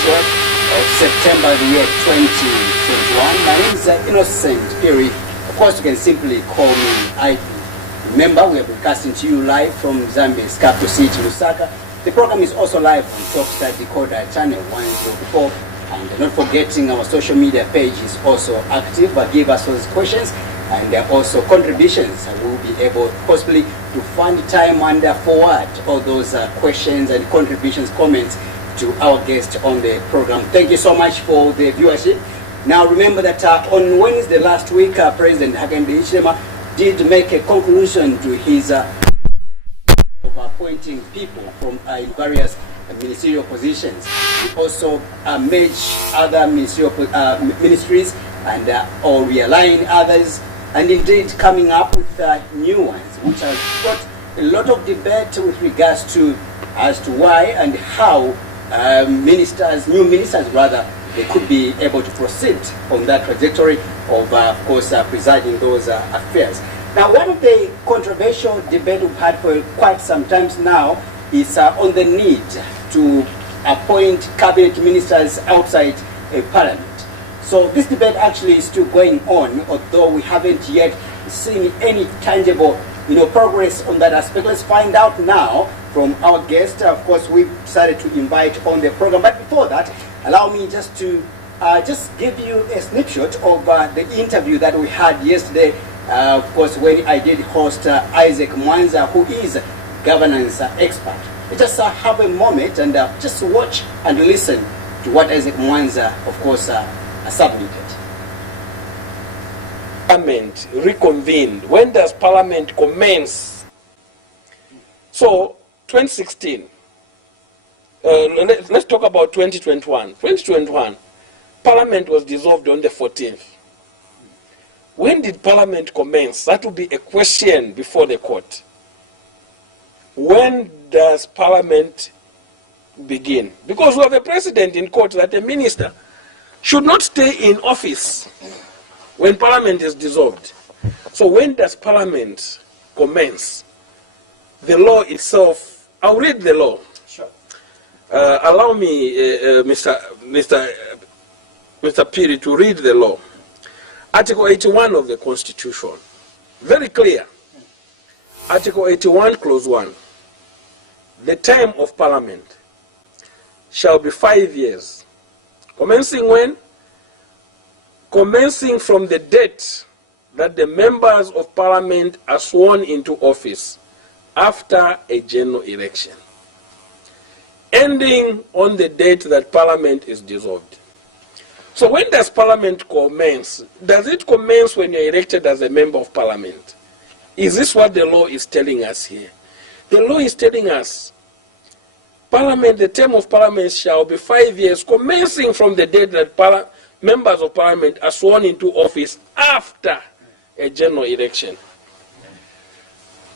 23rd of September the year 2021. My name is Innocent Piri. Of course, you can simply call me IP. Remember, we are broadcasting to you live from Zambia's capital city, Lusaka. The program is also live on Topstar Decoder channel 104. And not forgetting our social media page is also active. Give us those questions and also contributions. We'll be able possibly to find time and forward all those questions and contributions, comments to our guest on the program. Thank you so much for the viewership. Now remember that on Wednesday last week, President Hakainde Hichilema did make a conclusion to his of appointing people from various ministerial positions. He also merged other ministries and or realign others, and indeed coming up with new ones, which has got a lot of debate with regards to as to why and how new ministers rather, they could be able to proceed on that trajectory of course, presiding those affairs. Now, one of the controversial debate we've had for quite some time now is on the need to appoint cabinet ministers outside a parliament. So this debate actually is still going on, although we haven't yet seen any tangible progress on that aspect. Let's find out now from our guest. Of course, we've decided to invite on the program. But before that, allow me just to just give you a snapshot of the interview that we had yesterday. Of course, when I did host Isaac Mweemba, who is a governance expert. Just have a moment and just watch and listen to what Isaac Mweemba, of course, submitted. Parliament reconvened. When does Parliament commence? So, 2016. Let's talk about 2021. 2021, Parliament was dissolved on the 14th. When did Parliament commence? That will be a question before the court. When does Parliament begin? Because we have a precedent in court that a minister should not stay in office when Parliament is dissolved. So when does Parliament commence? The law itself, I'll read the law. Sure. Allow me, Mr. Piri, to read the law. Article 81 of the Constitution, very clear. Article 81, clause 1. The term of Parliament shall be 5 years. Commencing when? Commencing from the date that the members of Parliament are sworn into office after a general election. Ending on the date that Parliament is dissolved. So when does Parliament commence? Does it commence when you're elected as a member of Parliament? Is this what the law is telling us here? The law is telling us Parliament, the term of Parliament shall be 5 years, commencing from the date that members of Parliament are sworn into office after a general election.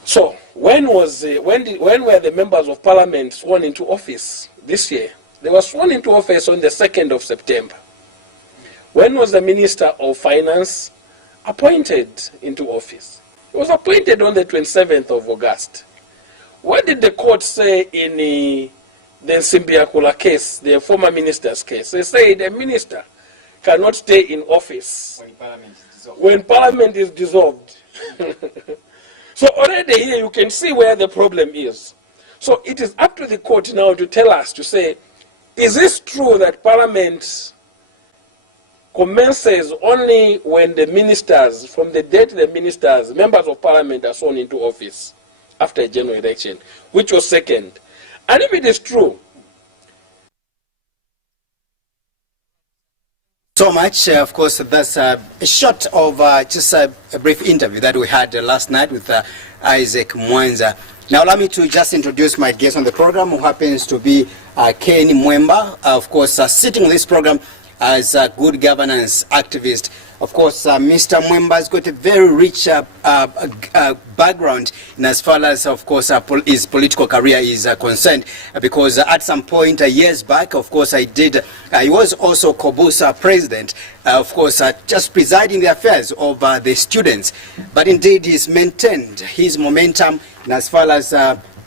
So, when were the members of Parliament sworn into office this year? They were sworn into office on the 2nd of September. When was the Minister of Finance appointed into office? He was appointed on the 27th of August. What did the court say in the Simbiakula case, the former minister's case? They said a minister cannot stay in office when Parliament is dissolved. So already here you can see where the problem is. So it is up to the court now to tell us, to say, is this true that Parliament commences only when the ministers, from the date the ministers, members of Parliament are sworn into office after a general election, which was 2nd? And if it is true, so much. Of course, that's a short of just a brief interview that we had last night with Isaac Mweemba. Now, allow me to just introduce my guest on the program, who happens to be Caine Mweemba, of course, sitting on this program as a good governance activist. Of course, Mr. Mweemba has got a very rich background in as far as, of course, his political career is concerned, because at some point years back, of course, he was also COBUSU president, of course, just presiding the affairs of the students. But indeed, he's maintained his momentum in as far as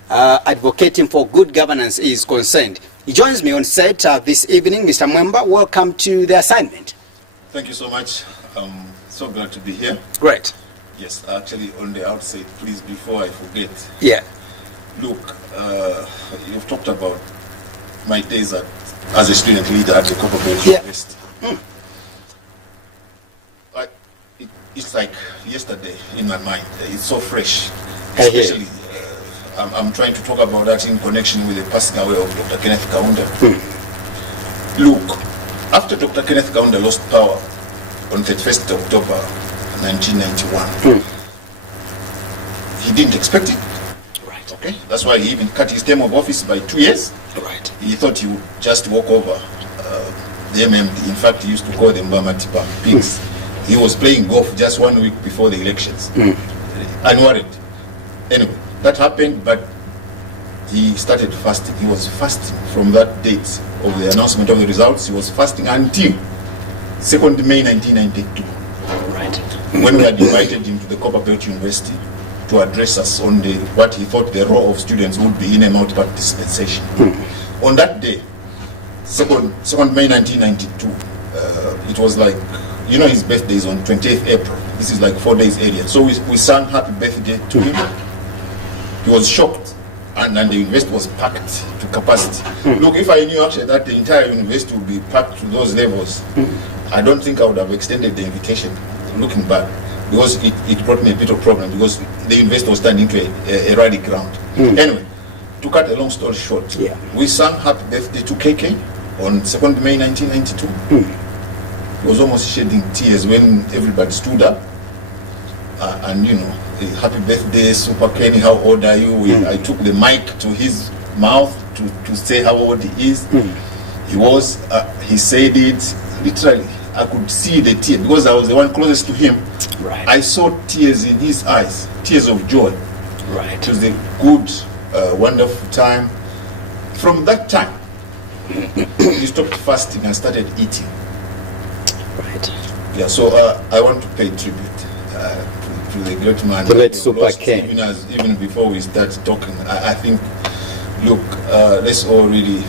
advocating for good governance is concerned. He joins me on set this evening. Mr. Mweemba, welcome to the assignment. Thank you so much. I'm so glad to be here. Great. Yes, actually on the outset, please, before I forget. Yeah. Look, you've talked about my days as a student leader at the COBUSU University. It's like yesterday in my mind. It's so fresh. Especially, I'm trying to talk about that in connection with the passing away of Dr. Kenneth Kaunda. Look, after Dr. Kenneth Kaunda lost power on 31st October 1991, he didn't expect it. Right. Okay, that's why he even cut his term of office by 2 years. Right. He thought he would just walk over the MMD. In fact, he used to call them Bamatipa pigs. He was playing golf just 1 week before the elections, unworried. Anyway, that happened, but he started fasting. He was fasting from that date of the announcement of the results. He was fasting until 2nd May 1992. Right. When we had invited him to the COBUSU University to address us on what he thought the role of students would be in a multi-party dispensation. On that day, 2nd May 1992, it was like, you know, his birthday is on 28th April. This is like 4 days earlier. So we sang happy birthday to him. He was shocked, and the university was packed to capacity. Look, if I knew actually that the entire university would be packed to those levels, I don't think I would have extended the invitation, looking back, because it brought me a bit of problem, because the university was turning into a rally ground. Anyway, to cut a long story short, we sang happy birthday to KK on 2nd May 1992. He was almost shedding tears when everybody stood up. And you know, happy birthday, Super Caine, how old are you? I took the mic to his mouth to say how old he is. He said it, literally, I could see the tears, because I was the one closest to him. Right. I saw tears in his eyes, tears of joy. Right. It was a good, wonderful time. From that time, he stopped fasting and started eating. Right. Yeah, so I want to pay tribute to the great man. The late Super Caine. Even before we start talking, I think, look, let's all really,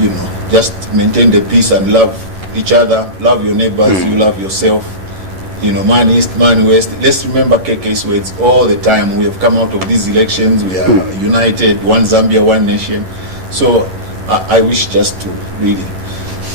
you know, just maintain the peace and love each other, love your neighbors, you love yourself. You know, man east, man west. Let's remember KK's words all the time. We have come out of these elections, we are united, one Zambia, one nation. So I wish just to really,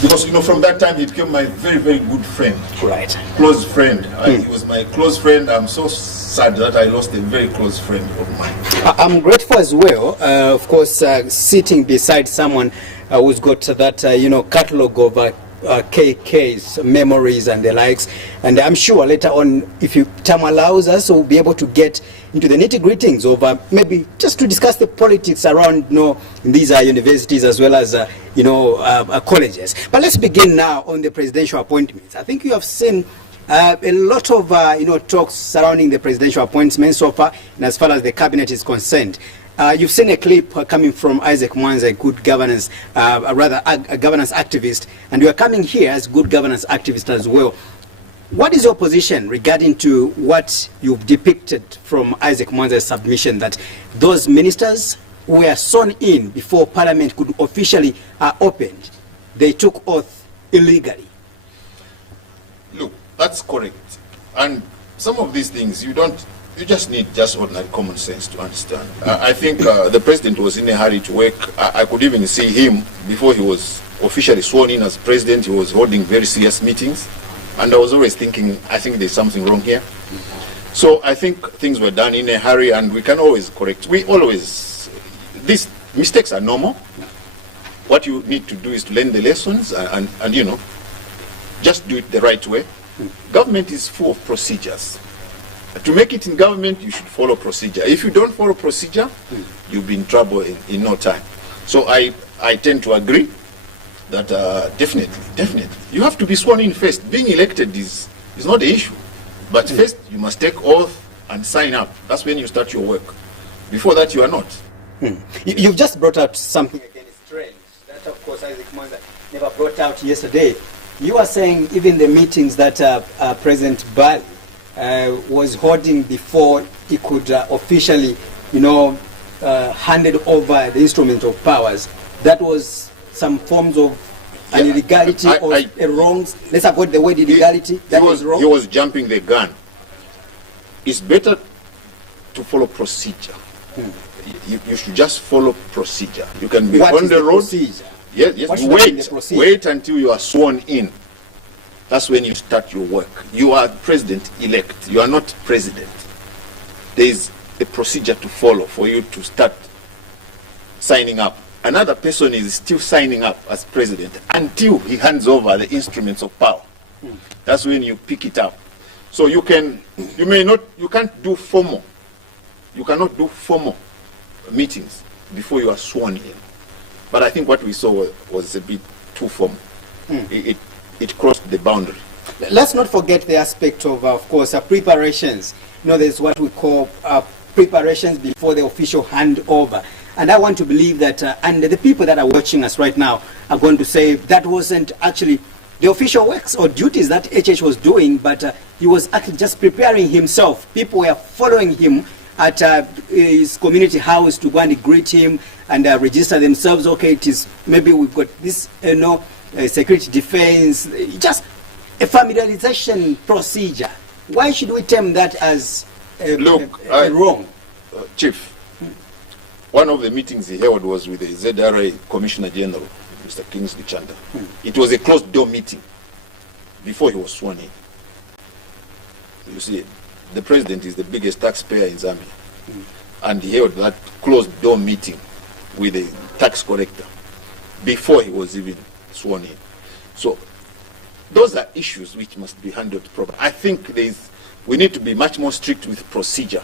because you know, from that time he became my very, very good friend. Right. Close friend. He was my close friend. I'm so sad that I lost a very close friend of mine. I'm grateful as well, of course, sitting beside someone who's got that, you know, catalogue of KK's memories and the likes, and I'm sure later on, if time allows us, we'll be able to get into the nitty-gritties of maybe just to discuss the politics around, you know, these universities as well as you know, colleges. But let's begin now on the presidential appointments. I think you have seen a lot of you know, talks surrounding the presidential appointments so far, and as far as the cabinet is concerned. You've seen a clip coming from Isaac Mwanza, a good governance, a governance activist, and you are coming here as good governance activist as well. What is your position regarding to what you've depicted from Isaac Mwanza's submission, that those ministers who were sworn in before Parliament could officially opened, they took oath illegally? Look, that's correct. And some of these things you just need ordinary common sense to understand. I think the president was in a hurry to work. I could even see him before he was officially sworn in as president. He was holding very serious meetings, and I was always thinking, I think there's something wrong here. So I think things were done in a hurry, and we can always correct. These mistakes are normal. What you need to do is to learn the lessons and you know, just do it the right way. Government is full of procedures. To make it in government, you should follow procedure. If you don't follow procedure, you'll be in trouble in no time. So I tend to agree that definitely, you have to be sworn in first. Being elected is not the issue. But first, you must take oath and sign up. That's when you start your work. Before that, you are not. You've just brought out something again strange. That, of course, Isaac Mwanza never brought out yesterday. You are saying even the meetings that President Bali was holding before he could officially, you know, handed over the instrument of powers, that was some forms of an illegality or a wrong. Let's avoid the word illegality. That was wrong. He was jumping the gun. It's better to follow procedure. You should just follow procedure. You can be on the road. Procedure? Yes. Wait until you are sworn in. That's when you start your work. You are president-elect. You are not president. There is a procedure to follow for you to start signing up. Another person is still signing up as president until he hands over the instruments of power. That's when you pick it up. So you can't do formal. You cannot do formal meetings before you are sworn in. But I think what we saw was a bit too formal. It crossed the boundary. Let's not forget the aspect of course, preparations. There's what we call preparations before the official handover. And I want to believe that, and the people that are watching us right now are going to say that wasn't actually the official works or duties that HH was doing, but he was actually just preparing himself. People were following him at his community house to go and greet him and register themselves. Okay, it is maybe we've got this, security defense, just a familiarization procedure. Why should we term that as wrong? Chief, one of the meetings he held was with the ZRA Commissioner General, Mr. Kingsley Chanda. It was a closed-door meeting before he was sworn in. You see, the president is the biggest taxpayer in Zambia. And he held that closed-door meeting with the tax collector before he was even sworn in. So those are issues which must be handled properly. I think we need to be much more strict with procedure.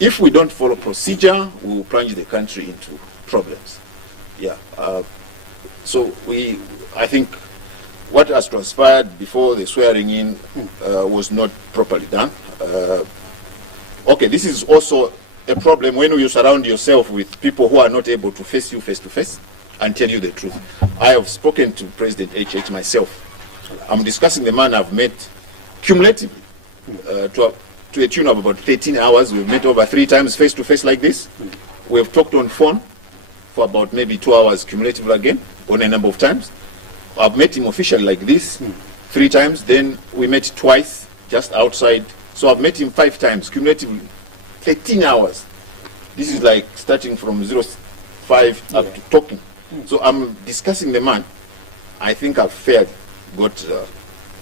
If we don't follow procedure, we will plunge the country into problems. So I think what has transpired before the swearing in was not properly done. Okay, this is also a problem when you surround yourself with people who are not able to face you face to face and tell you the truth. I have spoken to President HH myself. I'm discussing the man I've met cumulatively to a tune of about 13 hours. We've met over 3 times face to face like this. We've talked on phone for about maybe 2 hours cumulatively again on a number of times. I've met him officially like this 3 times. Then we met twice just outside. So I've met him 5 times cumulatively, 13 hours. This is like starting from 05 up to talking. So I'm discussing the man. I think I've got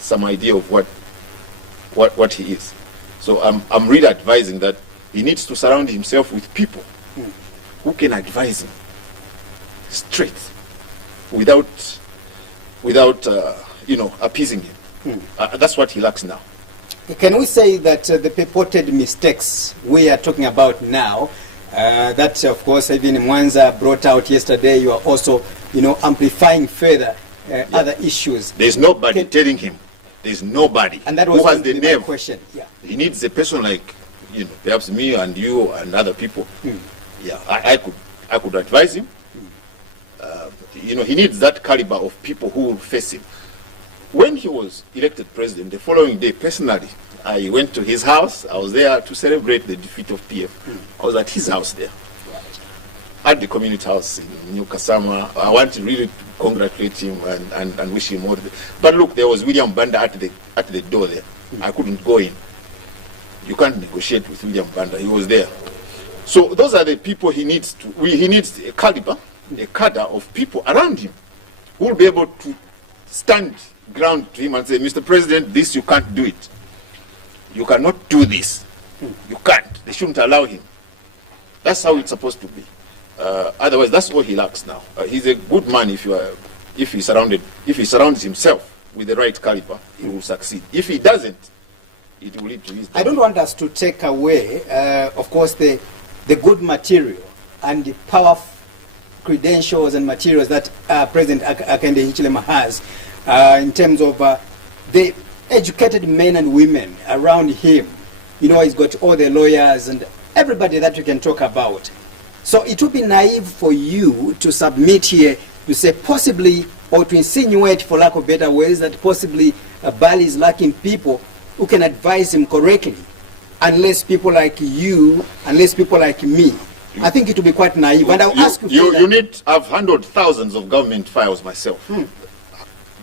some idea of what he is. So I'm really advising that he needs to surround himself with people who can advise him straight without appeasing him. That's what he lacks now. Can we say that the purported mistakes we are talking about now, that of course even Mwanza brought out yesterday, you are also amplifying further other issues? There's nobody telling him. There's nobody. And that was who has the nerve. Question. He needs a person like perhaps me and you and other people. I could advise him. He needs that caliber of people who will face him. When he was elected president, the following day, personally, I went to his house. I was there to celebrate the defeat of PF. I was at his house there, at the community house in New Kasama. I want to really congratulate him and wish him all the best. But look, there was William Banda at the door there. I couldn't go in. You can't negotiate with William Banda. He was there. So those are the people he needs. He needs a caliber, a cadre of people around him who will be able to stand ground to him and say, Mr. President, this you can't do it. You cannot do this. You can't. They shouldn't allow him. That's how it's supposed to be. Otherwise, that's what he lacks now. He's a good man if he surrounds himself with the right caliber, he will succeed. If he doesn't, it will lead to his death. I don't want us to take away, of course, the good material and the powerful credentials and materials that President Hakainde Hichilema has in terms of the educated men and women around him. He's got all the lawyers and everybody that we can talk about. So it would be naive for you to submit here to say possibly, or to insinuate, for lack of better words, that possibly Bali is lacking people who can advise him correctly, unless people like you, unless people like me I think it will be quite naive. And I'll ask you, I've handled thousands of government files myself.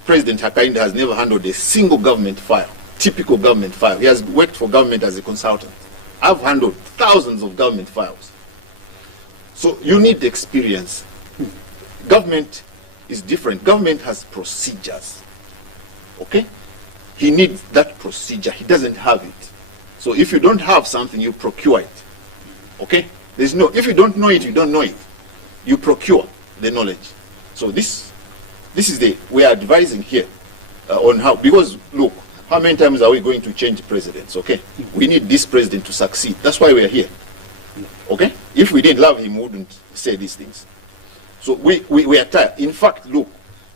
President Hakainde has never handled a single government file, typical government file. He has worked for government as a consultant. I've handled thousands of government files. So you need experience. Government is different. Government has procedures. Okay? He needs that procedure. He doesn't have it. So if you don't have something, you procure it. Okay? If you don't know it, you don't know it. You procure the knowledge. So this is we are advising here on how, because look, how many times are we going to change presidents? Okay? We need this president to succeed. That's why we are here. Okay? If we didn't love him, we wouldn't say these things. So we are tired. In fact, look,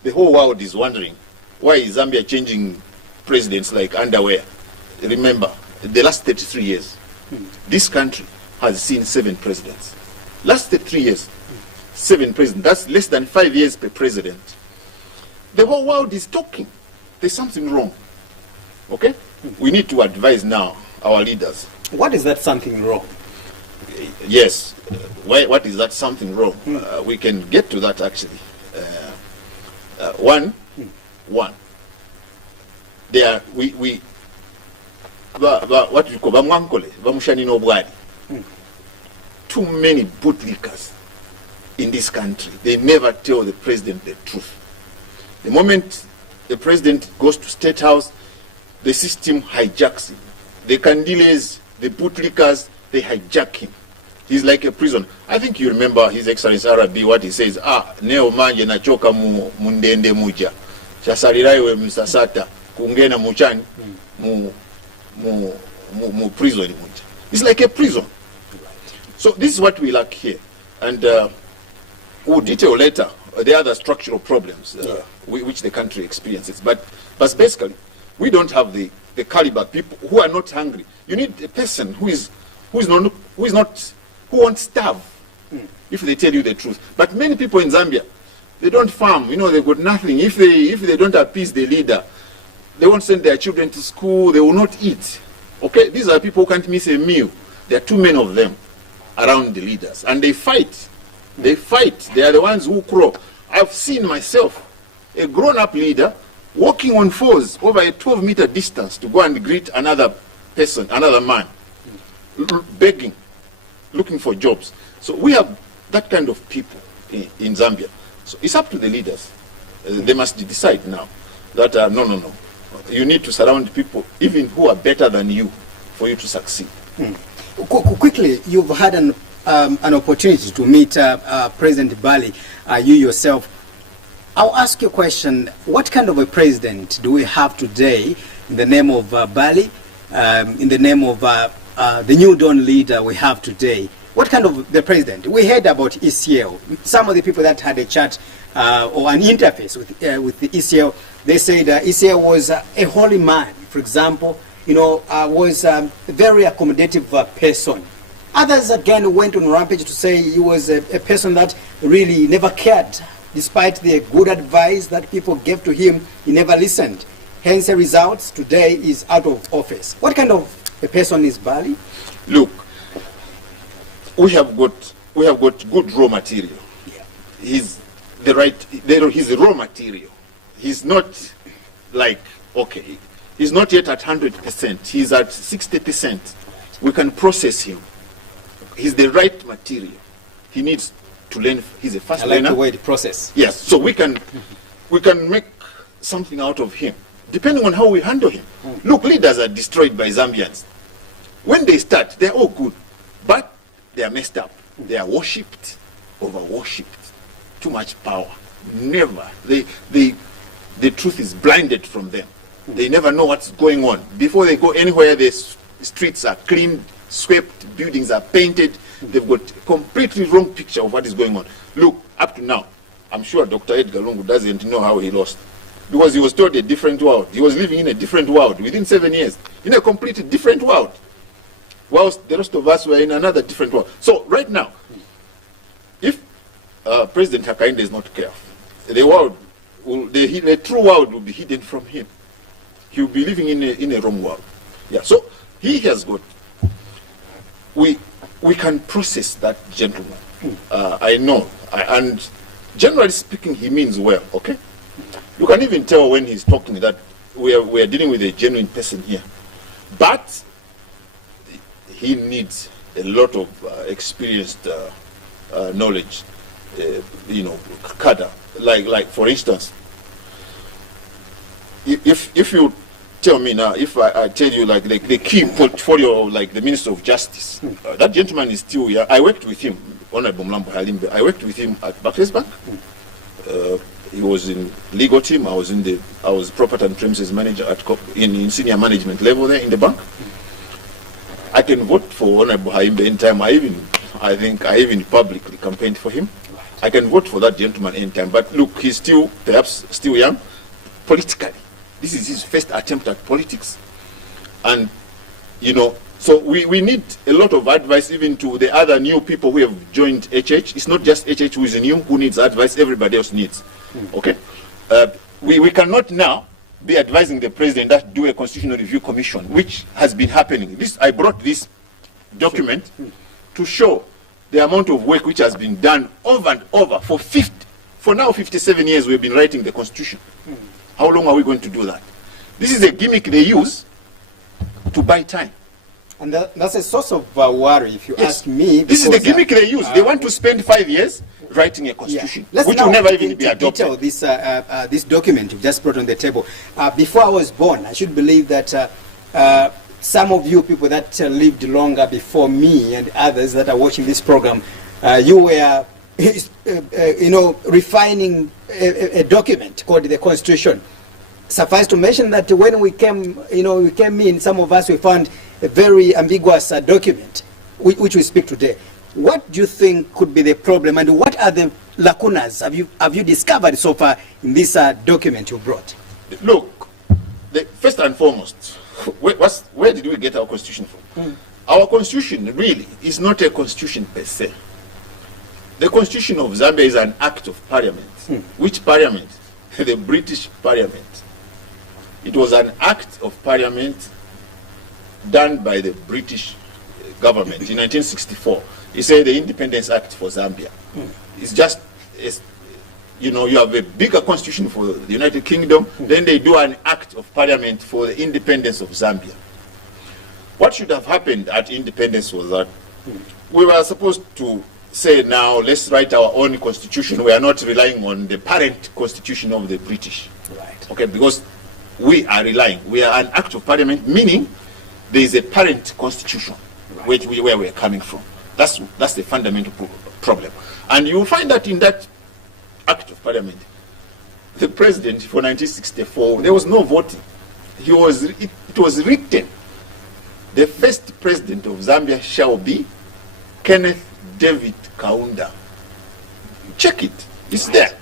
the whole world is wondering, why is Zambia changing presidents like underwear? Remember, the last 33 years, this country has seen 7 presidents. Last 33 years, 7 presidents. That's less than 5 years per president. The whole world is talking. There's something wrong. Okay? We need to advise now our leaders. What is that something wrong? Yes. What is that something wrong? We can get to that actually. One. There we what we call bamwankole bamushani n'obwali. Too many bootlickers in this country. They never tell the president the truth. The moment the president goes to State House, the system hijacks him. The Candiles, the bootlickers, they hijack him. He's like a prisoner. I think you remember His Excellency Arabi, what he says, neo manje nachoka mundende muja. Chasaliraiwe msasata, kungena muchani, mu prison muja. It's like a prison. So this is what we lack here. And we'll detail later the other structural problems which the country experiences. But basically, we don't have the caliber people who are not hungry. You need a person who won't starve if they tell you the truth. But many people in Zambia, they don't farm. They've got nothing. If they don't appease the leader, they won't send their children to school. They will not eat. Okay, these are people who can't miss a meal. There are too many of them around the leaders, and they fight. They fight. They are the ones who crow. I've seen myself a grown-up leader walking on fours over a 12-meter distance to go and greet another person, another man, begging, looking for jobs. So we have that kind of people in Zambia. So it's up to the leaders. They must decide now that no. You need to surround people even who are better than you for you to succeed. Quickly, you've had an opportunity to meet President Bali, you yourself. I'll ask you a question. What kind of a president do we have today in the name of Bali, in the name of the new dawn leader we have today? What kind of the president? We heard about ECL. Some of the people that had a chat or an interface with the ECL, they said ECL was a holy man, for example, was a very accommodative person. Others again went on rampage to say he was a person that really never cared. Despite the good advice that people gave to him, he never listened. Hence the results today is out of office. What kind of a person is Bali? Look, we have got good raw material. Yeah. He's the raw material. He's not like, okay, he's not yet at 100%. He's at 60%. We can process him. He's the right material. He needs to learn. He's a fast learner. I like the word process. Yes, so we can make something out of him, depending on how we handle him. Look, leaders are destroyed by Zambians. When they start, they're all good, but they are messed up. They are worshipped, over-worshipped. Too much power. Never. The truth is blinded from them. They never know what's going on. Before they go anywhere, the streets are cleaned, swept, buildings are painted. They've got a completely wrong picture of what is going on. Look, up to now, I'm sure Dr. Edgar Lungu doesn't know how he lost. Because he was told a different world. He was living in a different world within 7 years. In a completely different world. Whilst the rest of us were in another different world. So right now, if President Hakainde is not careful, the true world will be hidden from him. He will be living in a wrong world. Yeah. So he has got. we can process that gentleman. I know, and generally speaking, he means well, okay? You can even tell when he's talking that we are dealing with a genuine person here. But he needs a lot of experienced knowledge, cadre. Like for instance, if you tell me now, if I tell you like the key portfolio of like the Minister of Justice, that gentleman is still here. I worked with him, Honorable Mlambo Halimbe. I worked with him at Barclays Bank. He was in legal team. I was property and premises manager at in senior management level there in the bank. I can vote for Honorable Halimbe anytime. I think I even publicly campaigned for him. I can vote for that gentleman anytime. But look, he's perhaps still young politically. This is his first attempt at politics. And, so we need a lot of advice even to the other new people who have joined HH. It's not just HH who is new, who needs advice, everybody else needs. Okay? We cannot now be advising the president that do a constitutional review commission, which has been happening. I brought this document to show the amount of work which has been done over and over for now 57 years we've been writing the constitution. How long are we going to do that? This is a gimmick they use to buy time. And that's a source of worry, if you ask me. This is the gimmick they use. They want to spend 5 years writing a constitution, which will never even be adopted. This document you've just brought on the table. Before I was born, I should believe that some of you people that lived longer before me and others that are watching this program, you were refining a document called the Constitution. Suffice to mention that when we came in, some of us, we found a very ambiguous document, which we speak today. What do you think could be the problem, and what are the lacunas have you discovered so far in this document you brought? Look, first and foremost, where did we get our constitution from? Our constitution really is not a constitution per se. The Constitution of Zambia is an act of parliament. Which parliament? The British Parliament. It was an act of parliament done by the British government in 1964. You say the Independence Act for Zambia. It's just, you have a bigger constitution for the United Kingdom, then they do an act of parliament for the independence of Zambia. What should have happened at independence was that we were supposed to say, now let's write our own constitution. We are not relying on the parent constitution of the British. Right. Okay, because we are an act of parliament, meaning there is a parent constitution, right, where we are coming from. That's the fundamental problem. And you will find that in that act of parliament, the president for 1964, there was no voting. It was written, the first president of Zambia shall be Kenneth David Kaunda. Check it. It's there.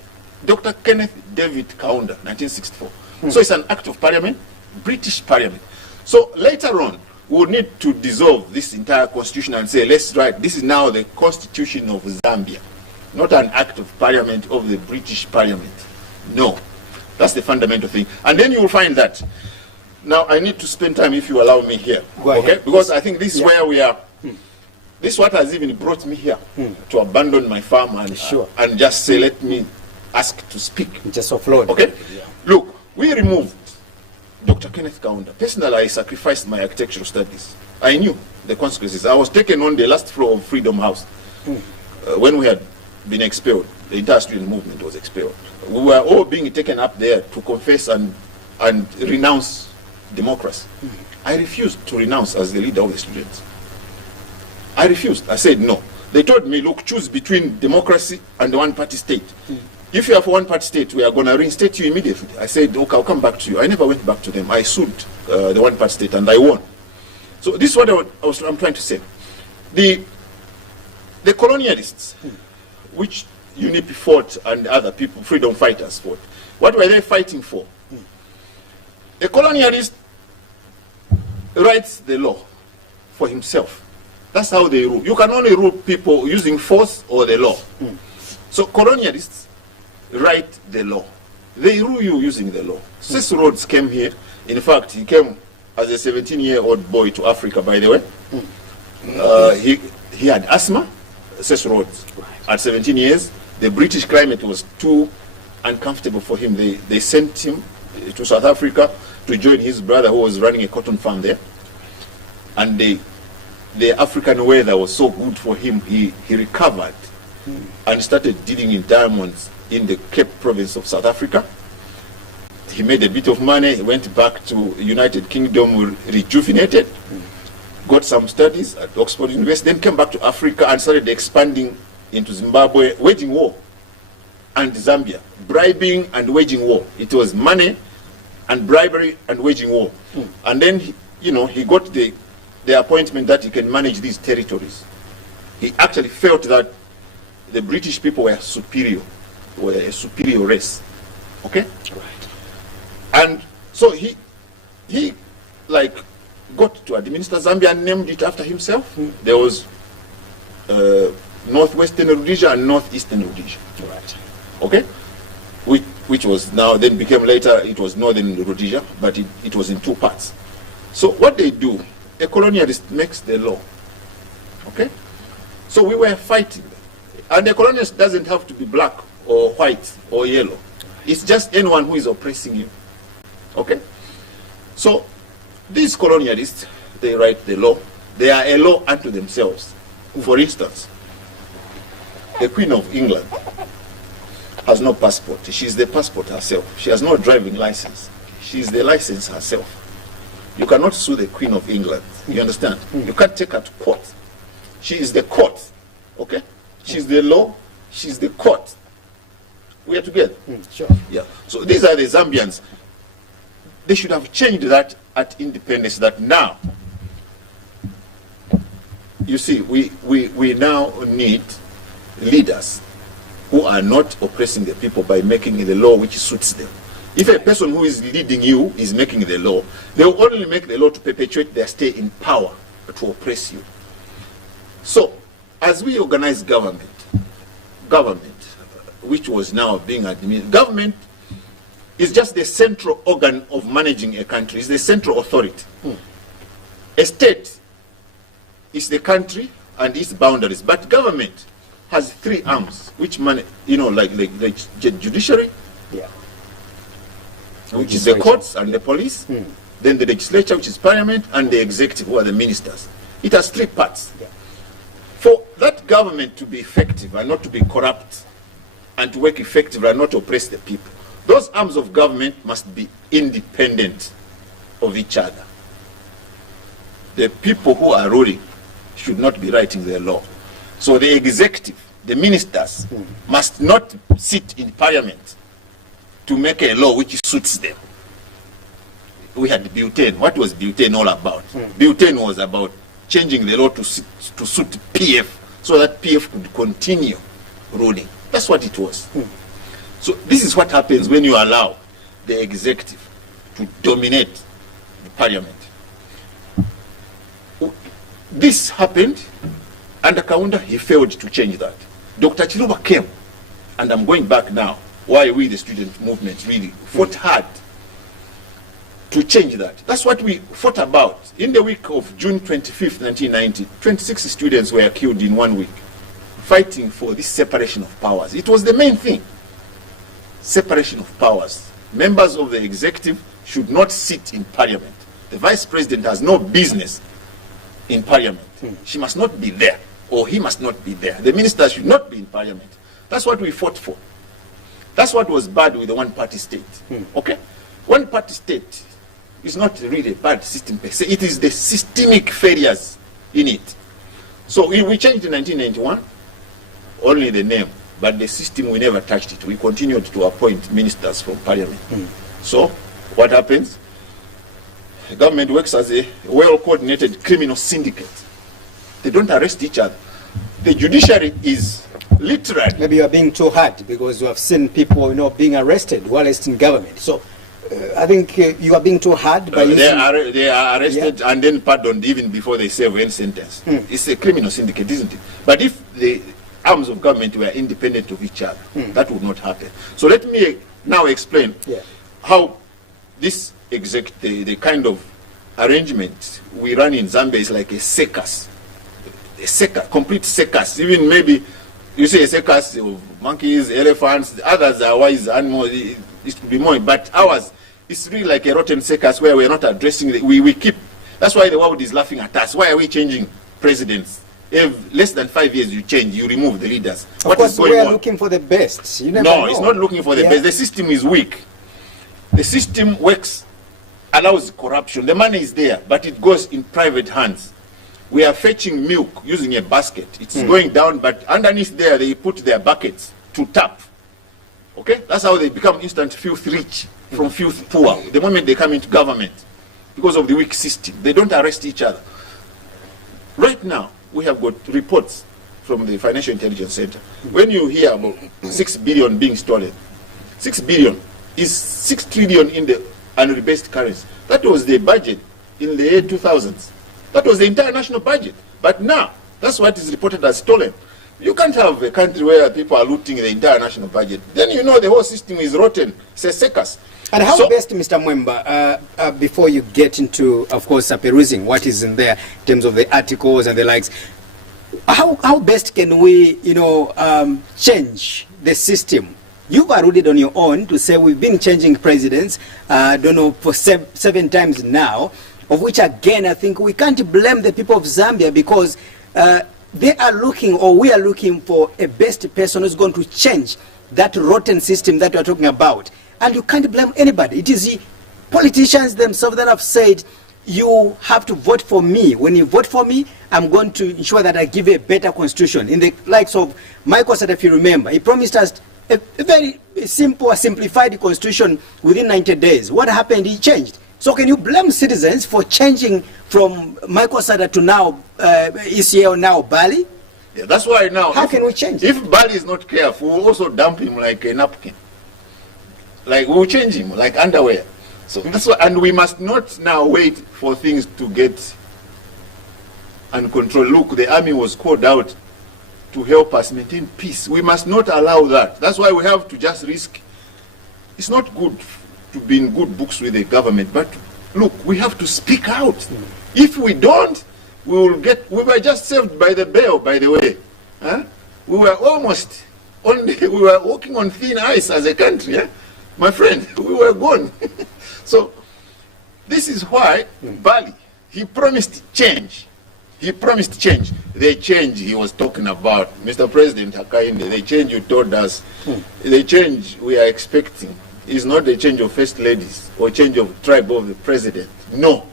Dr. Kenneth David Kaunda, 1964. So it's an act of parliament, British Parliament. So later on, we'll need to dissolve this entire constitution and say, let's write, this is now the Constitution of Zambia, not an act of parliament of the British Parliament. No. That's the fundamental thing. And then you will find that. Now, I need to spend time, if you allow me, here. Go ahead. Okay? Because I think this is where we are. This is what has even brought me here, to abandon my farm and just say, let me ask to speak. Just offload. Okay? Yeah. Look, we removed Dr. Kenneth Kaunda. Personally, I sacrificed my architectural studies. I knew the consequences. I was taken on the last floor of Freedom House. When we had been expelled, the entire student movement was expelled. We were all being taken up there to confess and renounce democracy. I refused to renounce as the leader of the students. I refused. I said no. They told me, look, choose between democracy and the one-party state. If you have a one-party state, we are going to reinstate you immediately. I said, okay, I'll come back to you. I never went back to them. I sued the one-party state, and I won. So this is what I'm trying to say. The colonialists, which UNIP fought and other people, freedom fighters fought, what were they fighting for? The colonialist writes the law for himself. That's how they rule. You can only rule people using force or the law. So colonialists write the law. They rule you using the law. Cecil Rhodes came here. In fact, he came as a 17-year-old boy to Africa, by the way. he had asthma, Cecil Rhodes. At 17 years, the British climate was too uncomfortable for him. They sent him to South Africa to join his brother who was running a cotton farm there. And the African weather was so good for him, he recovered and started dealing in diamonds in the Cape province of South Africa. He made a bit of money, he went back to United Kingdom rejuvenated, got some studies at Oxford University, then came back to Africa and started expanding into Zimbabwe, waging war, and Zambia, bribing and waging war. It was money and bribery and waging war. And then, he got the appointment that he can manage these territories. He actually felt that the British people were superior, were a superior race. Okay? Right. And so he got to administer Zambia and named it after himself. There was Northwestern Rhodesia and Northeastern Rhodesia. Right. Okay? Which was now, then became later, it was Northern Rhodesia, but it was in two parts. So what they do, a colonialist makes the law. Okay? So we were fighting. And the colonialist doesn't have to be black or white or yellow. It's just anyone who is oppressing you. Okay? So these colonialists, they write the law. They are a law unto themselves. For instance, the Queen of England has no passport. She's the passport herself. She has no driving license. She's the license herself. You cannot sue the Queen of England. You understand? You can't take her to court. She is the court. Okay? She's the law. She's the court. We are together. Sure. Yeah. So these are the Zambians. They should have changed that at independence, that now, you see, we now need leaders who are not oppressing the people by making the law which suits them. If a person who is leading you is making the law, they will only make the law to perpetuate their stay in power, to oppress you. So, as we organize government, which was now being administered, government is just the central organ of managing a country. It's the central authority. A state is the country and its boundaries, but government has three arms, which like judiciary, which is the courts and the police, then the legislature, which is parliament, and the executive, who are the ministers. It has three parts. For that government to be effective and not to be corrupt, and to work effectively and not oppress the people, those arms of government must be independent of each other. The people who are ruling should not be writing their law. So the executive, the ministers, must not sit in parliament to make a law which suits them. We had butane. What was butane all about? Butane was about changing the law to suit PF, so that PF could continue ruling. That's what it was. So this is what happens when you allow the executive to dominate the parliament. This happened under Kaunda. He failed to change that. Dr. Chiluba came, and I'm going back now, why we, the student movement, really fought hard to change that. That's what we fought about. In the week of June 25th, 1990, 26 students were killed in 1 week, fighting for this separation of powers. It was the main thing. Separation of powers. Members of the executive should not sit in parliament. The vice president has no business in parliament. She must not be there, or he must not be there. The ministers should not be in parliament. That's what we fought for. That's what was bad with the one-party state. Okay? One-party state is not really a bad system per se. It is the systemic failures in it. So we changed in 1991, only the name, but the system, we never touched it. We continued to appoint ministers from parliament. So what happens? The government works as a well-coordinated criminal syndicate. They don't arrest each other. The judiciary is literally... Maybe you are being too hard, because you have seen people, being arrested while in government. So I think you are being too hard by they are arrested and then pardoned even before they serve any sentence. It's a criminal syndicate, isn't it? But if the arms of government were independent of each other, that would not happen. So let me now explain how this the kind of arrangement we run in Zambia is like a circus. a circus, complete circus. Even maybe you say a circus of monkeys, elephants, others are wise animals. It could be more, but ours is really like a rotten circus where we're not addressing it. We keep. That's why the world is laughing at us. Why are we changing presidents? If less than 5 years you change, you remove the leaders. Of course, we are looking for the best. You never know. It's not looking for the best. The system is weak. The system works, allows corruption. The money is there, but it goes in private hands. We are fetching milk using a basket. It's going down, but underneath there, they put their buckets to tap. Okay? That's how they become instant filth rich from filth poor. The moment they come into government, because of the weak system, they don't arrest each other. Right now, we have got reports from the Financial Intelligence Center. When you hear about 6 billion being stolen, 6 billion is 6 trillion in the unrebased currency. That was the budget in the year 2000s. That was the entire national budget. But now, that's what is reported as stolen. You can't have a country where people are looting the entire national budget. Then you know the whole system is rotten. It's a circus. And how best, Mr. Mweemba, before you get into, of course, perusing what is in there in terms of the articles and the likes, how best can we, change the system? You've alluded on your own to say we've been changing presidents, don't know, for 7 times now, of which, again, I think we can't blame the people of Zambia because they are looking, or we are looking for a best person who's going to change that rotten system that we're talking about. And you can't blame anybody. It is the politicians themselves that have said, you have to vote for me. When you vote for me, I'm going to ensure that I give you a better constitution. In the likes of Michael said, if you remember, he promised us a very simple, simplified constitution within 90 days. What happened? He changed. So can you blame citizens for changing from Michael Sada to now ECA or now Bali? Yeah, that's why now. How can we change? If Bali is not careful, we'll also dump him like a napkin. Like we'll change him like underwear. So that's why, and we must not now wait for things to get uncontrolled. Look, the army was called out to help us maintain peace. We must not allow that. That's why we have to just risk. It's not good to be in good books with the government, but look, we have to speak out. If we don't, we will get. We were just saved by the bell, by the way. Huh? We were almost we were walking on thin ice as a country. Eh? My friend, we were gone. So this is why Bali, he promised change. He promised change. The change he was talking about, Mr. President Caine, the change you told us, the change we are expecting is not the change of first ladies or change of tribe of the president. No,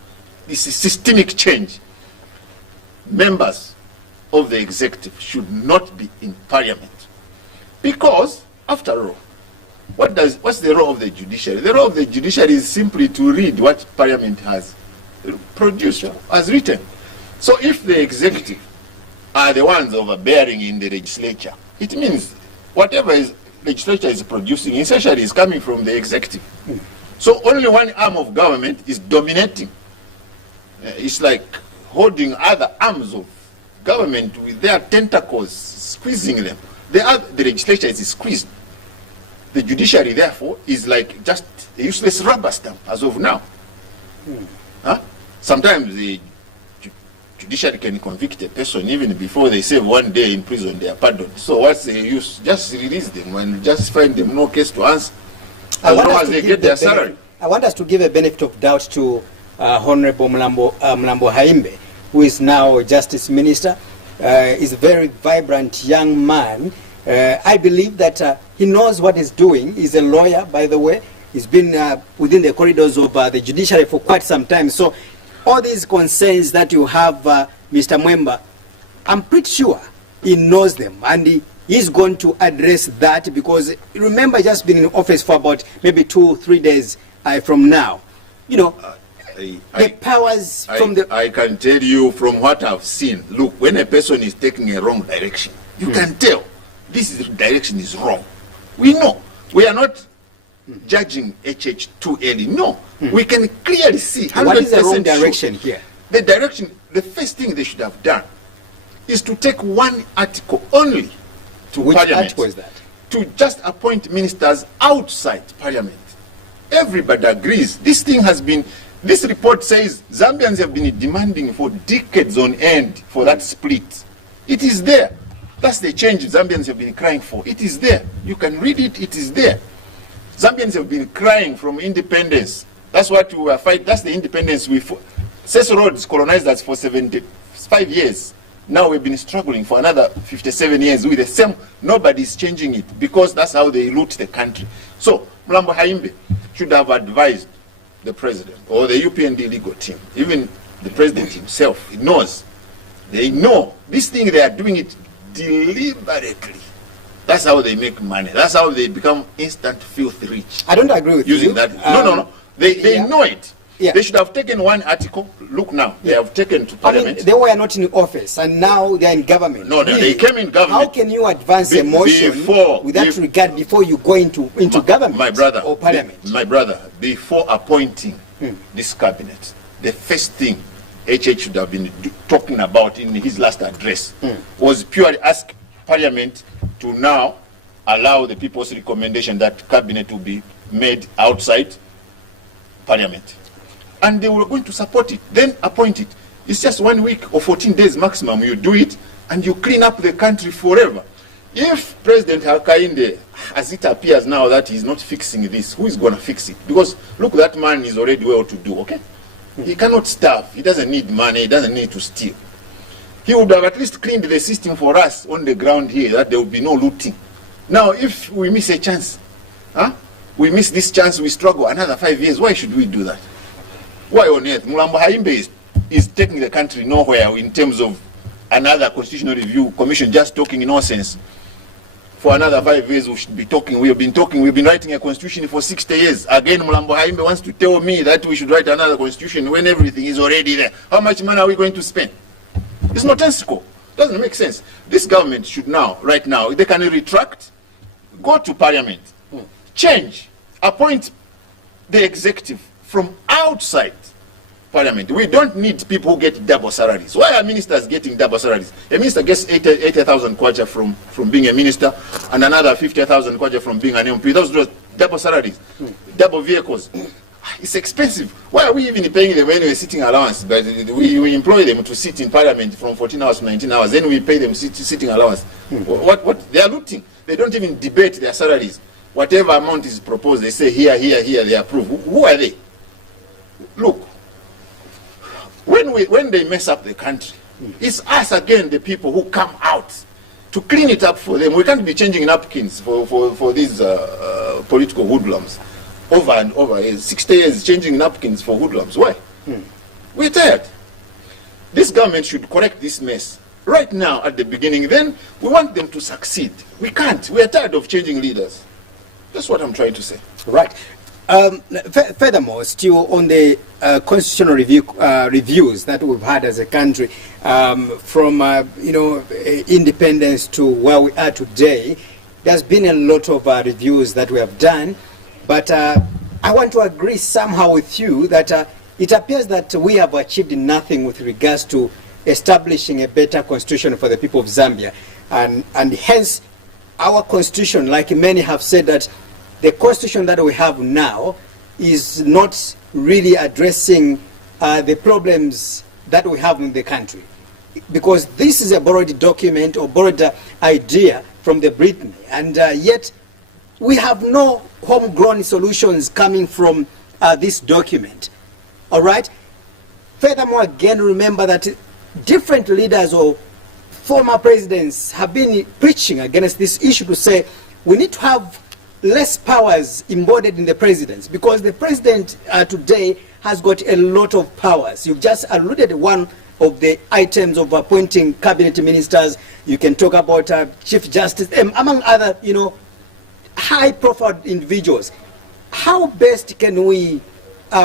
this is systemic change. Members of the executive should not be in parliament. Because, after all, what's the role of the judiciary? The role of the judiciary is simply to read what parliament has produced, has written. So if the executive are the ones overbearing in the legislature, it means whatever legislature is producing essentially is coming from the executive. So only one arm of government is dominating. It's like holding other arms of government with their tentacles, squeezing them. The legislature is squeezed. The judiciary, therefore, is like just a useless rubber stamp as of now. Huh? Sometimes the judiciary can convict a person even before they serve 1 day in prison, they are pardoned. So what's the use? Just release them and just find them no case to answer as long as they get their salary. I want us to give a benefit of doubt to Honorable Mlambo Haimbe, who is now Justice Minister. Is a very vibrant young man. I believe that he knows what he's doing. He's a lawyer, by the way. He's been within the corridors of the judiciary for quite some time. So all these concerns that you have, Mr. Mweemba, I'm pretty sure he knows them. And he's going to address that because, remember, just been in office for about maybe 2-3 days from now. You know, the powers from the... I can tell you from what I've seen. Look, when a person is taking a wrong direction, you can tell this direction is wrong. We know. We are not judging HH too early. No. We can clearly see 100% what is the wrong direction here? The direction, the first thing they should have done is to take one article only to Which Parliament. article is that? To just appoint ministers outside Parliament. Everybody agrees. This thing has been... This report says Zambians have been demanding for decades on end for that split. It is there. That's the change Zambians have been crying for. It is there. You can read it. It is there. Zambians have been crying from independence. That's what we were fighting. That's the independence we fought. Cecil Rhodes colonized us for 75 years. Now we've been struggling for another 57 years with the same. Nobody's changing it because that's how they loot the country. So Mlambo Haimbe should have advised the president or the UPND legal team. Even the president himself, he knows. They know this thing, they are doing it deliberately. That's how they make money. That's how they become instant filth rich. I don't agree with using you. that. No. They know it. Yeah. They should have taken one article. Look now, they have taken to parliament. They were not in office, and now they are in government. No, they came in government. How can you advance a motion with that regard before you go into government, my brother, or parliament? My brother, before appointing this cabinet, the first thing HH should have been talking about in his last address was purely ask parliament to now allow the people's recommendation that cabinet will be made outside parliament. And they were going to support it, then appoint it. It's just 1 week or 14 days maximum. You do it and you clean up the country forever. If President Hakainde, as it appears now that he's not fixing this, who is going to fix it? Because look, that man is already well to do, okay? He cannot starve. He doesn't need money. He doesn't need to steal. He would have at least cleaned the system for us on the ground here, that there would be no looting. Now, if we miss a chance, we miss this chance, we struggle another 5 years, why should we do that? Why on earth? Mlambo Haimbe is taking the country nowhere in terms of another constitutional review commission just talking nonsense. For another 5 years we should be talking. We've been writing a constitution for 60 years. Again, Mlambo Haimbe wants to tell me that we should write another constitution when everything is already there. How much money are we going to spend? It's nonsensical. Doesn't make sense. This government should now, right now, they can retract, go to parliament, change, appoint the executive from outside parliament. We don't need people who get double salaries. Why are ministers getting double salaries? A minister gets 80,000 kwacha from being a minister and another 50,000 kwacha from being an MP. Those are double salaries, double vehicles. It's expensive. Why are we even paying them when we're sitting allowance? But we employ them to sit in parliament from 14 hours to 19 hours. Then we pay them sitting allowance. What? They are looting. They don't even debate their salaries. Whatever amount is proposed, they say here, they approve. Who are they? Look, when they mess up the country, it's us again, the people who come out to clean it up for them. We can't be changing napkins for these political hoodlums over and over. 60 years changing napkins for hoodlums. Why? We're tired. This government should correct this mess right now at the beginning. Then we want them to succeed. We can't. We're tired of changing leaders. That's what I'm trying to say. Right. Furthermore, still on the constitutional reviews that we've had as a country, from independence to where we are today, there's been a lot of reviews that we have done. But I want to agree somehow with you that it appears that we have achieved nothing with regards to establishing a better constitution for the people of Zambia, and hence our constitution, like many have said, that the constitution that we have now is not really addressing the problems that we have in the country, because this is a borrowed document or borrowed idea from the Britain, and yet we have no homegrown solutions coming from this document. All right. Furthermore, again, remember that different leaders or former presidents have been preaching against this issue to say we need to have less powers embodied in the presidents, because the president today has got a lot of powers. You've just alluded to one of the items of appointing cabinet ministers. You can talk about Chief Justice, among other, high-profile individuals. How best can we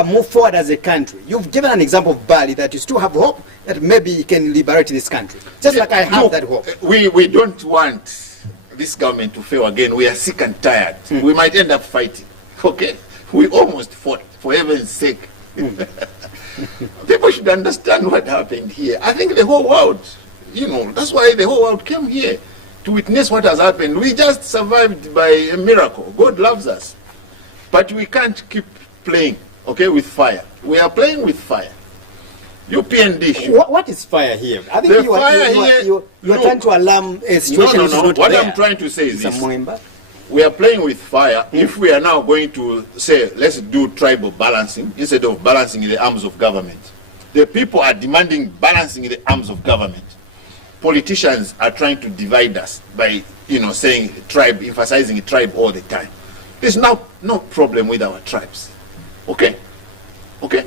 move forward as a country? You've given an example of Bali, that you still have hope that maybe you can liberate this country. Just like I have that hope. We don't want this government to fail again. We are sick and tired. We might end up fighting. Okay? We almost fought, for heaven's sake. People should understand what happened here. I think the whole world, that's why the whole world came here, to witness what has happened. We just survived by a miracle. God loves us. But we can't keep playing, okay, with fire. We are playing with fire. UPND should. What is fire here? I think The you are look, trying to alarm a situation No. which is not What there. I'm trying to say is Mr. this. Mweemba. We are playing with fire. If we are now going to say, let's do tribal balancing instead of balancing the arms of government. The people are demanding balancing the arms of government. Politicians are trying to divide us by, saying tribe, emphasizing tribe all the time. There's no problem with our tribes. Okay?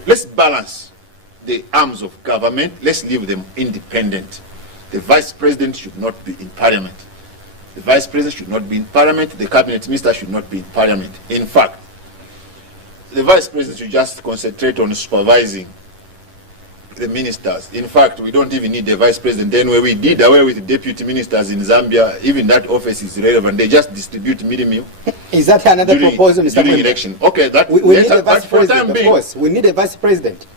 Let's balance the arms of government. Let's leave them independent. The vice president should not be in parliament. The vice president should not be in parliament. The cabinet minister should not be in parliament. In fact, the vice president should just concentrate on supervising the ministers. In fact, we don't even need the vice president. Then when we did away with the deputy ministers in Zambia, even that office is irrelevant. They just distribute meal. Is that another proposal, Mr. During Mweemba? election. Okay, that We need a vice president, of course. We need a vice president.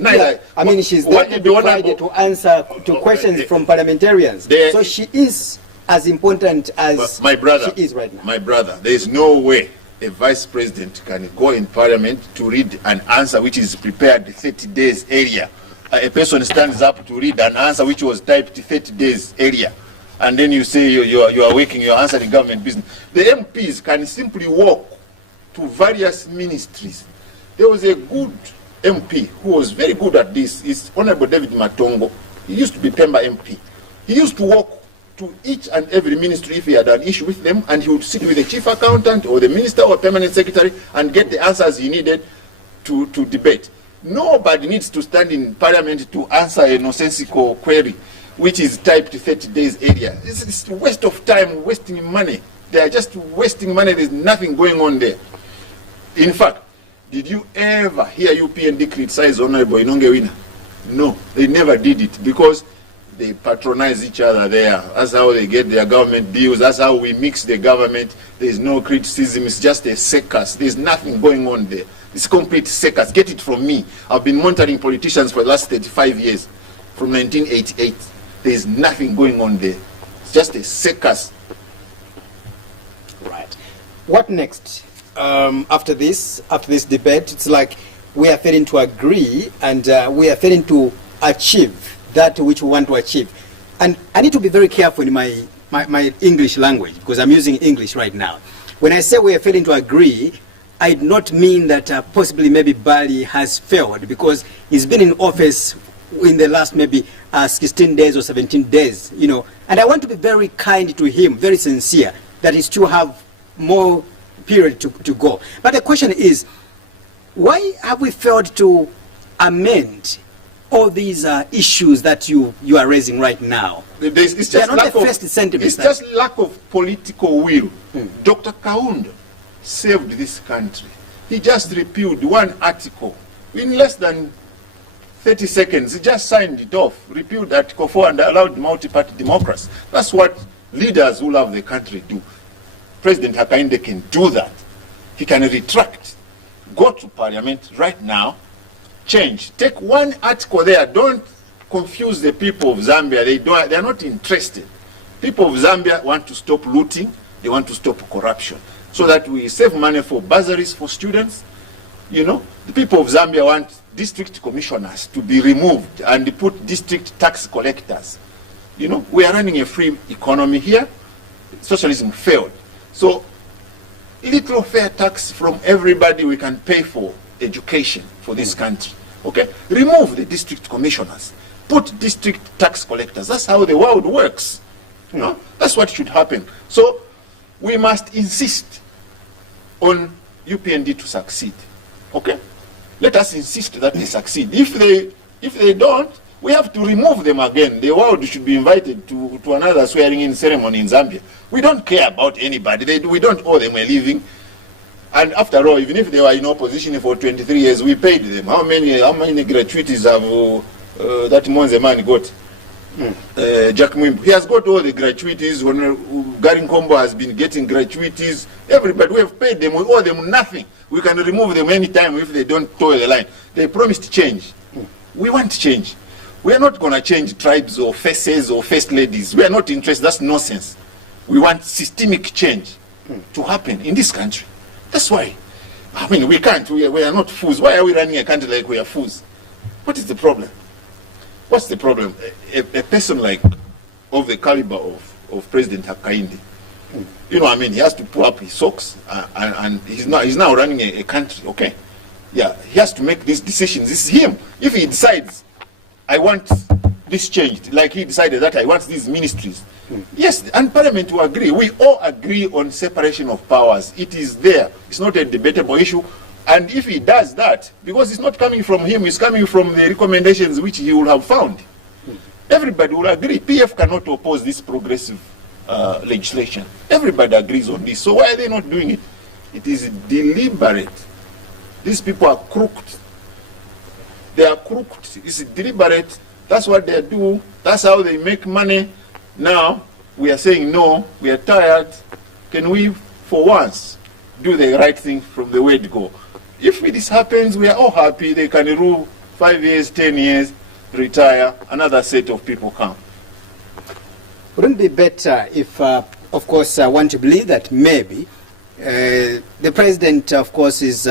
Neither. I mean, she's What there did the every Friday honorable- to answer to questions from parliamentarians. So she is as important as my brother, she is right now. My brother, there is no way a vice president can go in parliament to read an answer which is prepared 30 days earlier. A person stands up to read an answer which was typed 30 days earlier. And then you say you are working, you are answering government business. The MPs can simply walk to various ministries. There was a good MP who was very good at this. It's Honorable David Matongo. He used to be Pemba MP. He used to walk to each and every ministry if he had an issue with them, and he would sit with the chief accountant or the minister or permanent secretary and get the answers he needed to debate. Nobody needs to stand in parliament to answer a nonsensical query which is typed 30 days earlier. It's a waste of time, wasting money. They are just wasting money. There's nothing going on there. In fact, did you ever hear UPND criticize Honorable Inongewina? No, they never did it, because they patronize each other there. That's how they get their government bills. That's how we mix the government. There's no criticism. It's just a circus. There's nothing going on there. It's complete circus. Get it from me. I've been monitoring politicians for the last 35 years, from 1988. There's nothing going on there. It's just a circus. Right. What next? After this debate, it's like we are failing to agree, and we are failing to achieve that which we want to achieve. And I need to be very careful in my English language, because I'm using English right now. When I say we are failing to agree, I do not mean that possibly maybe Bali has failed, because he's been in office in the last maybe 16 days or 17 days, and I want to be very kind to him, very sincere, that he still have more period to go. But the question is, why have we failed to amend all these issues that you are raising right now? It's They are just not lack the of, first sentiments. it's just lack of political will. Dr. Kaunda saved this country. He just repealed one article in less than 30 seconds. He just signed it off, repealed Article 4 and allowed multi-party democracy. That's what leaders who love the country do. President Hakainde can do that. He can retract, go to parliament right now, change. Take one article there. Don't confuse the people of Zambia. They are not interested. People of Zambia want to stop looting. They want to stop corruption, so that we save money for bursaries for students. The people of Zambia want district commissioners to be removed and put district tax collectors. We are running a free economy here. Socialism failed. So little fair tax from everybody, we can pay for education for this country. Okay? Remove the district commissioners. Put district tax collectors. That's how the world works. That's what should happen. So we must insist on UPND to succeed. Okay? Let us insist that they succeed. If they don't, we have to remove them again. The world should be invited to another swearing-in ceremony in Zambia. We don't care about anybody. We don't owe them a living. And after all, even if they were in opposition for 23 years, we paid them. How many gratuities have that Monze man got? Caine Mweemba. He has got all the gratuities. When Garin Kombo has been getting gratuities, everybody, we have paid them. We owe them nothing. We can remove them anytime if they don't toe the line. They promised change. We want change. We are not going to change tribes or faces or first ladies. We are not interested. That's nonsense. We want systemic change to happen in this country. That's why. We can't. We are not fools. Why are we running a country like we are fools? What is the problem? What's the problem? A person like of the caliber of President Hakainde, you know, I mean, he has to pull up his socks, and he's now running a country. Okay, yeah, he has to make these decisions. This is him. If he decides, I want this changed, like he decided that I want these ministries. Yes, and Parliament will agree. We all agree on separation of powers. It is there. It's not a debatable issue. And if he does that, because it's not coming from him, it's coming from the recommendations which he will have found, everybody will agree. PF cannot oppose this progressive legislation. Everybody agrees on this. So why are they not doing it? It is deliberate. These people are crooked. They are crooked. It's deliberate. That's what they do. That's how they make money. Now, we are saying no, we are tired. Can we, for once, do the right thing from the word go? If this happens, we are all happy. They can rule 5 years, 10 years, retire, another set of people come. Wouldn't it be better if, of course, I want to believe that maybe the president, of course, is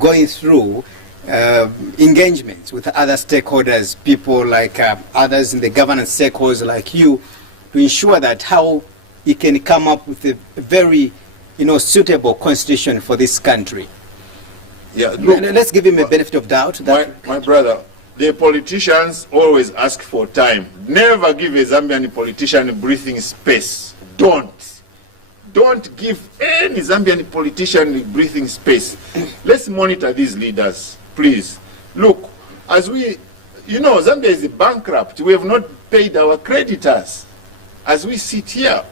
going through engagements with other stakeholders, people like others in the governance circles like you, to ensure that how he can come up with a very, suitable constitution for this country. Yeah, look, let's give him a benefit of doubt. My brother, the politicians always ask for time. Never give a Zambian politician breathing space. Don't give any Zambian politician breathing space. Let's monitor these leaders, please. Look, as we, Zambia is bankrupt. We have not paid our creditors. As we sit here,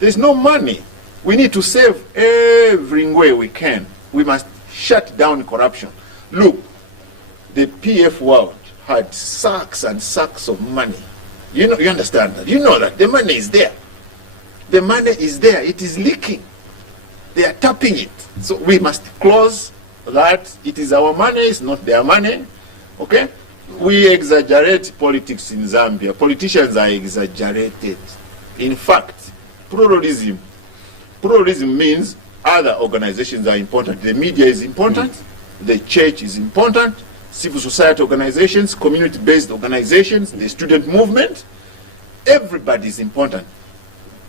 there's no money. We need to save every way we can. We must shut down corruption. Look, the PF world had sacks and sacks of money. You understand that. You know that. The money is there. The money is there. It is leaking. They are tapping it. So we must close that. It is our money. It's not their money. Okay? We exaggerate politics in Zambia. Politicians are exaggerated. In fact, pluralism means other organizations are important. The media is important. The church is important. Civil society organizations, community-based organizations, the student movement. Everybody is important.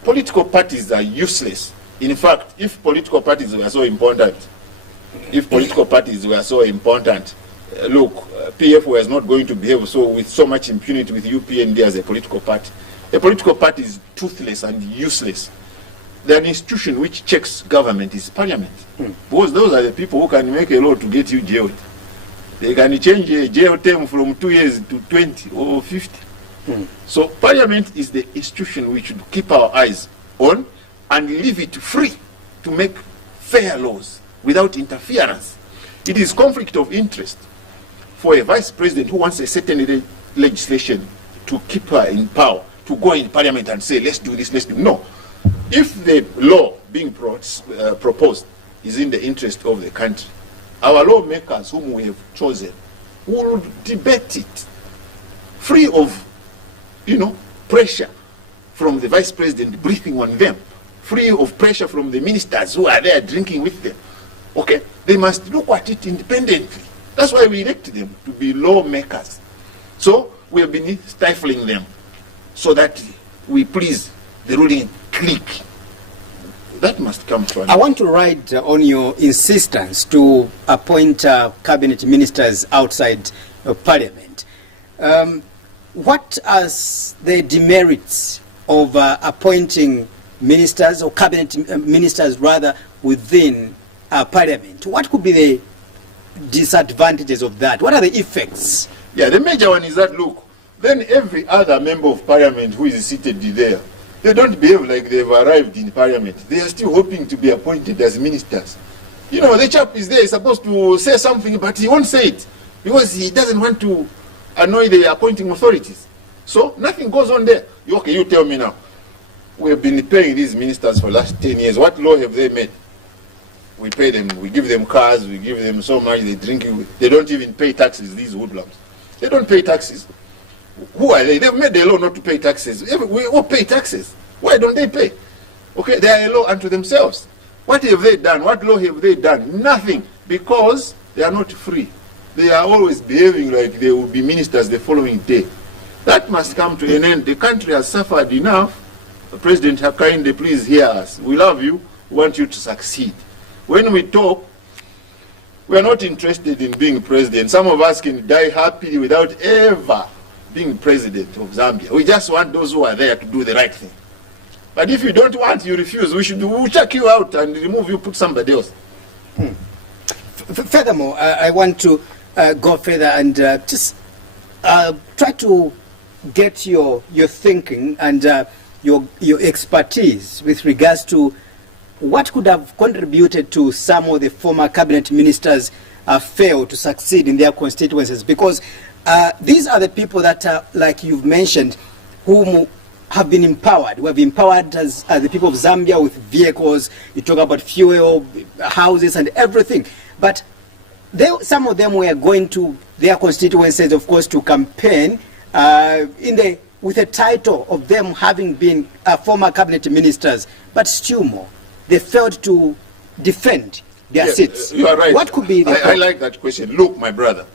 Political parties are useless. In fact, if political parties were so important, look, PF was not going to behave with so much impunity with UPND as a political party. A political party is toothless and useless. The institution which checks government is Parliament. Because those are the people who can make a law to get you jailed. They can change a jail term from 2 years to 20 or 50. So Parliament is the institution we should keep our eyes on and leave it free to make fair laws without interference. It is conflict of interest for a vice president who wants a certain legislation to keep her in power to go in Parliament and say, let's do this, let's do. No. If the law being proposed is in the interest of the country, our lawmakers whom we have chosen will debate it free of, pressure from the vice president breathing on them, free of pressure from the ministers who are there drinking with them. Okay? They must look at it independently. That's why we elect them to be lawmakers. So we have been stifling them so that we please the ruling clique. That must come to an end. I want to ride on your insistence to appoint cabinet ministers outside of Parliament. What are the demerits of appointing ministers or cabinet ministers rather within Parliament? What could be the disadvantages of that? What are the effects? Yeah, the major one is that, look, then every other member of Parliament who is seated there, they don't behave like they've arrived in Parliament. They are still hoping to be appointed as ministers. The chap is there, he's supposed to say something, but he won't say it because he doesn't want to annoy the appointing authorities. So nothing goes on there. Okay, you tell me now. We have been paying these ministers for the last 10 years. What law have they made? We pay them, we give them cars, we give them so much, they drink it. They don't even pay taxes, these hoodlums. They don't pay taxes. Who are they? They've made the law not to pay taxes. We all pay taxes. Why don't they pay? Okay, they are a law unto themselves. What have they done? What law have they done? Nothing. Because they are not free. they are always behaving like they will be ministers the following day. That must come to an end. The country has suffered enough. President Caine, please hear us. We love you. We want you to succeed. When we talk, we are not interested in being president. Some of us can die happily without ever being president of Zambia. We just want those who are there to do the right thing. But if you don't want, you refuse, we'll check you out and remove you, put somebody else. Furthermore, I want to go further and just try to get your thinking and your expertise with regards to what could have contributed to some of the former cabinet ministers fail to succeed in their constituencies, because these are the people that, like you've mentioned, whom have been empowered. We have empowered as the people of Zambia with vehicles. You talk about fuel, houses, and everything. But some of them were going to their constituencies, of course, to campaign with a title of them having been former cabinet ministers. But still more, they failed to defend their seats. You are right. What could be the I like that question. Look, my brother,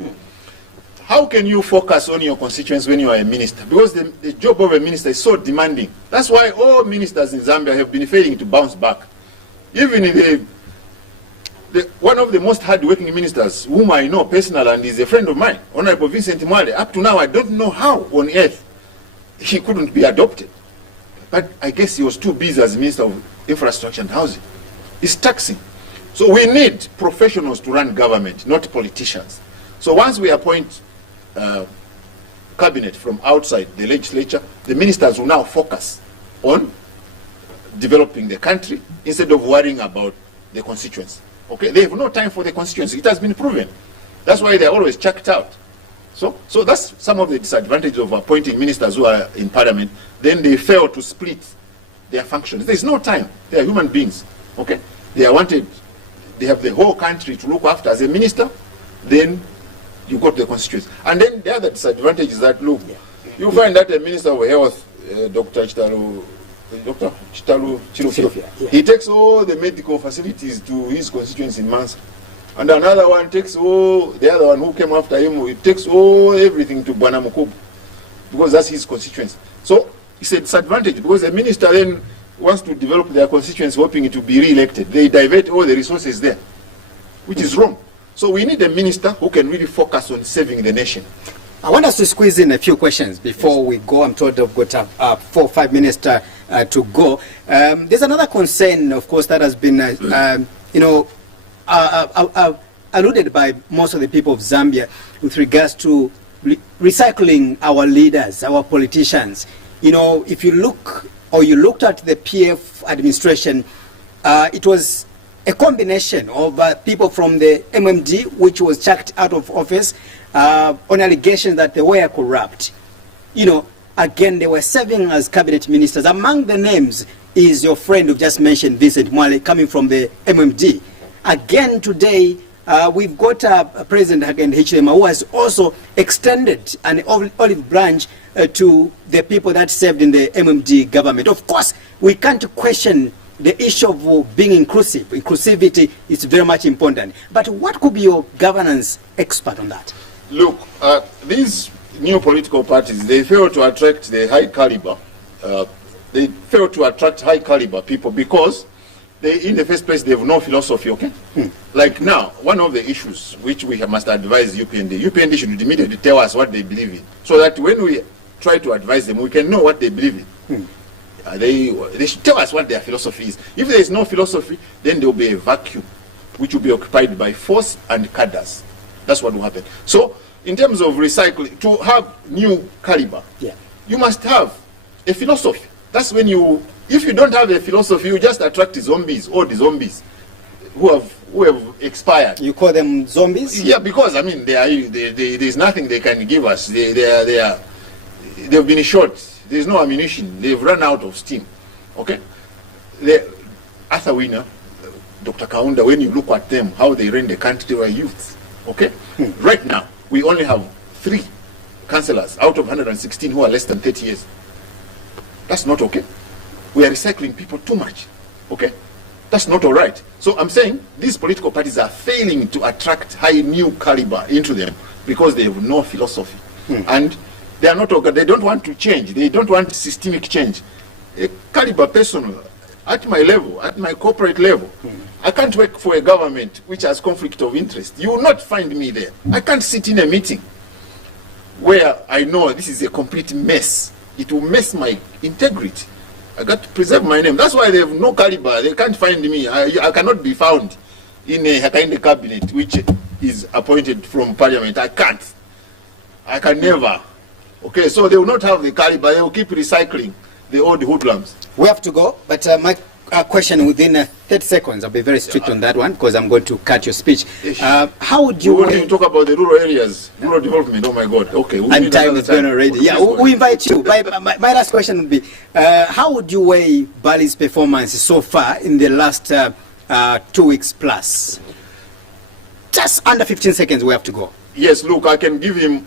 how can you focus on your constituents when you are a minister? Because the job of a minister is so demanding. That's why all ministers in Zambia have been failing to bounce back. Even one of the most hard-working ministers, whom I know personally and is a friend of mine, Honorable Vincent Mwale, up to now I don't know how on earth he couldn't be adopted. But I guess he was too busy as Minister of Infrastructure and Housing. It's taxing. So we need professionals to run government, not politicians. So once we appoint cabinet from outside the legislature, the ministers will now focus on developing the country instead of worrying about the constituents. Okay, they have no time for the constituency. It has been proven. That's why they're always checked out. So that's some of the disadvantages of appointing ministers who are in parliament. Then they fail to split their functions. There's no time. They are human beings. Okay, they are wanted. They have the whole country to look after. As a minister, then you go to the constituency. And then the other disadvantage is that, look, you find that a minister of health, Dr. Chitalu Chirofia, he takes all the medical facilities to his constituency in Mansa. And another one takes the other one who came after him, he takes everything to Bwana Mukubu, because that's his constituency. So it's a disadvantage, because the minister then wants to develop their constituency hoping it will be re-elected. They divert all the resources there, which is wrong. So we need a minister who can really focus on saving the nation. I want us to squeeze in a few questions before we go. I'm told I've got 4 or 5 minutes to go. There's another concern, of course, that has been, alluded by most of the people of Zambia with regards to recycling our leaders, our politicians. You know, if you look, or you looked at the PF administration, it was a combination of people from the MMD, which was chucked out of office on allegations that they were corrupt. You know, again, they were serving as cabinet ministers. Among the names is your friend who just mentioned, Vincent Mwale, coming from the MMD. Again, today, we've got President Hakainde Hichilema, who has also extended an olive branch to the people that served in the MMD government. Of course, we can't question the issue of being inclusive. Inclusivity is very much important. But what could be your governance expert on that? Look, these new political parties, they fail to attract the high caliber. They fail to attract high caliber people because in the first place, they have no philosophy, okay? Like now, one of the issues which we must advise UPND should immediately tell us what they believe in, so that when we try to advise them, we can know what they believe in. They should tell us what their philosophy is. If there is no philosophy, then there will be a vacuum, which will be occupied by force and cadres. That's what will happen. So, in terms of recycling, to have new caliber, you must have a philosophy. That's when if you don't have a philosophy, you just attract zombies, all the zombies who have expired. You call them zombies? Yeah, because I mean, there's nothing they can give us. They've been shot. There's no ammunition. They've run out of steam. Okay? Arthur Winner, Dr. Kaunda, when you look at them, how they ran the country, they were youths. Okay? Right now, we only have 3 councillors out of 116 who are less than 30 years. That's not okay. We are recycling people too much. Okay? That's not all right. So I'm saying these political parties are failing to attract high new caliber into them because they have no philosophy. And they are not, they don't want to change. They don't want systemic change. A caliber person at my level, at my corporate level, I can't work for a government which has conflict of interest. You will not find me there. I can't sit in a meeting where I know this is a complete mess. It will mess my integrity. I got to preserve my name. That's why they have no caliber. They can't find me. I cannot be found in a Caine cabinet which is appointed from parliament. I can't. I can never. Okay, so they will not have the caliber. They will keep recycling the old hoodlums. We have to go, but my question within 30 seconds. I'll be very strict on that one because I'm going to cut your speech. How would you... We want to talk about the rural areas, rural development. Oh my God. Okay. And time is gone already. Yeah, we invite you. My last question would be, how would you weigh Bali's performance so far in the last 2 weeks plus? Just under 15 seconds, we have to go. Yes, look, I can give him,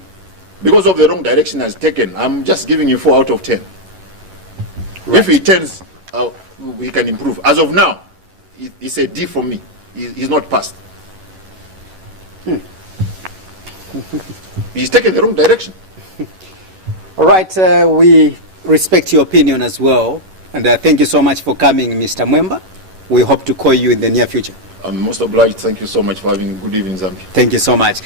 because of the wrong direction has taken, I'm just giving you 4 out of 10. Right. If he turns, we can improve. As of now, it's a D for me. He's not passed. He's taken the wrong direction. All right, we respect your opinion as well. And thank you so much for coming, Mr. Mweemba. We hope to call you in the near future. I'm most obliged. Thank you so much for having a good evening, Zambia. Thank you so much.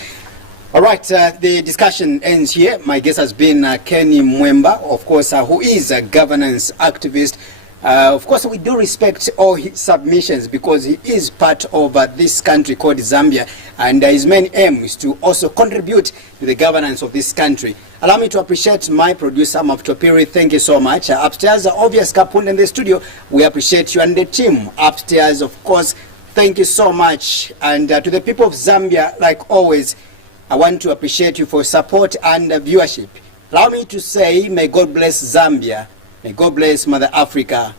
All right, the discussion ends here. My guest has been Caine Mweemba, of course, who is a governance activist. Of course, we do respect all his submissions because he is part of this country called Zambia, and his main aim is to also contribute to the governance of this country. Allow me to appreciate my producer, Maptopiri. Thank you so much. Upstairs, obvious Kapund in the studio, we appreciate you, and the team upstairs, of course, thank you so much. And to the people of Zambia, like always, I want to appreciate you for support and viewership. Allow me to say, may God bless Zambia. May God bless Mother Africa.